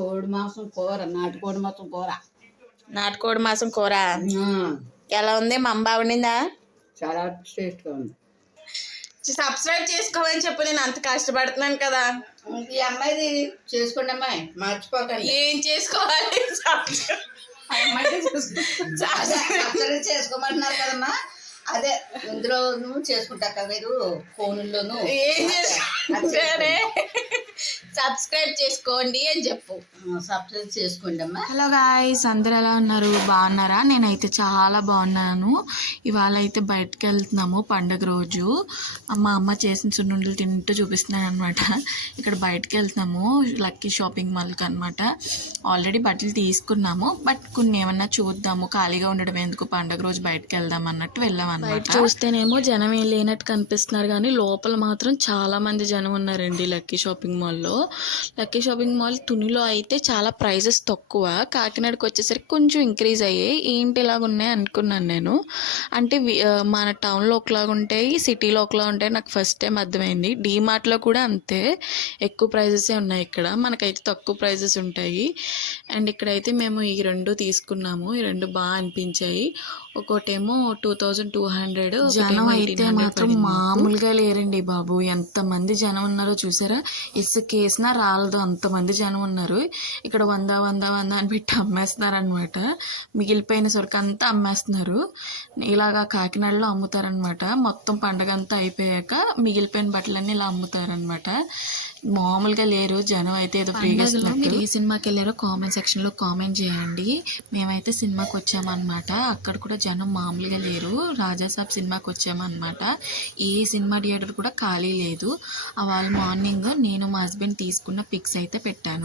కోడి మాంసం కూర, నాటుకోడి మాంసం కూర. నాటుకోడి మాంసం కూర ఎలా ఉంది? మా అమ్మ బాగుండిందా? చాలా టేస్ట్గా ఉంది. సబ్స్క్రైబ్ చేసుకోమని చెప్పు, నేను అంత కష్టపడుతున్నాను కదా. ఈ అమ్మాయిది చేసుకోండి అమ్మాయి, మర్చిపోకండి. ఏం చేసుకోవాలి? సబ్స్క్రైబ్ చేసుకోమంటున్నారు కదమ్మా, అదే ఇందులో చేసుకుంటా కదా మీరు ఫోన్లోను. ఏం చేసుకుంటారే? సబ్స్క్రైబ్ చేసుకోండి అని చెప్పు. సబ్స్క్రైబ్ చేసుకోండి అమ్మా. హలో గాయ్స్, అందరు ఎలా ఉన్నారు? బాగున్నారా? నేనైతే చాలా బాగున్నాను. ఇవాళ అయితే బయటకు వెళ్తున్నాము పండుగ రోజు. మా అమ్మ చేసిన సున్నుండలు తింటూ చూపిస్తున్నాను అనమాట. ఇక్కడ బయటకు వెళ్తున్నాము లక్కీ షాపింగ్ మాల్కి అనమాట. ఆల్రెడీ బట్టలు తీసుకున్నాము, బట్ కొన్ని ఏమన్నా చూద్దాము, ఖాళీగా ఉండడం ఎందుకు, పండుగ రోజు బయటకు వెళ్దాం అన్నట్టు వెళ్ళాం అనమాట. చూస్తేనేమో జనం ఏం లేనట్టు కనిపిస్తున్నారు, కానీ లోపల మాత్రం చాలా మంది జనం ఉన్నారండి లక్కీ షాపింగ్ మాల్లో. లక్కీ షాపింగ్ మాల్ తునిలో అయితే చాలా ప్రైజెస్ తక్కువ, కాకినాడకి వచ్చేసరికి కొంచెం ఇంక్రీజ్ అయ్యాయి. ఏంటి ఇలాగ ఉన్నాయి అనుకున్నాను నేను. అంటే మన టౌన్లో ఒకలాగా ఉంటాయి, సిటీలో ఒకలా ఉంటాయి. నాకు ఫస్ట్ టైం అర్థమైంది. డీమార్ట్లో కూడా అంతే, ఎక్కువ ప్రైజెసే ఉన్నాయి ఇక్కడ, మనకైతే తక్కువ ప్రైజెస్ ఉంటాయి. అండ్ ఇక్కడైతే మేము ఈ రెండు తీసుకున్నాము, ఈ రెండు బాగా అనిపించాయి. ఒకటేమో 2200, జనం అయితే మాత్రం మామూలుగా లేరండి బాబు. ఎంతమంది జనం ఉన్నారో చూసారా? ఇసుకేసినా రాలదు, అంతమంది జనం ఉన్నారు. ఇక్కడ 100 అని పెట్టి అమ్మేస్తున్నారు అనమాట. మిగిలిపోయిన సరుకు అంతా అమ్మేస్తున్నారు. ఇలాగా కాకినాడలో అమ్ముతారనమాట. మొత్తం పండగ అంతా అయిపోయాక మిగిలిపోయిన బట్టలన్నీ ఇలా అమ్ముతారనమాట. మామూలుగా లేరు జనం అయితే. ఏదో ఫ్రీగా మీరు ఏ సినిమాకి వెళ్ళారో కామెంట్ సెక్షన్లో కామెంట్ చేయండి. మేమైతే సినిమాకి వచ్చామన్నమాట. అక్కడ కూడా జనం మామూలుగా లేరు. రాజాసాబ్ సినిమాకి వచ్చామన్నమాట. ఏ సినిమా థియేటర్ కూడా ఖాళీ లేదు. వాళ్ళ మార్నింగ్ నేను మా హస్బెండ్ తీసుకున్న పిక్స్ అయితే పెట్టాను.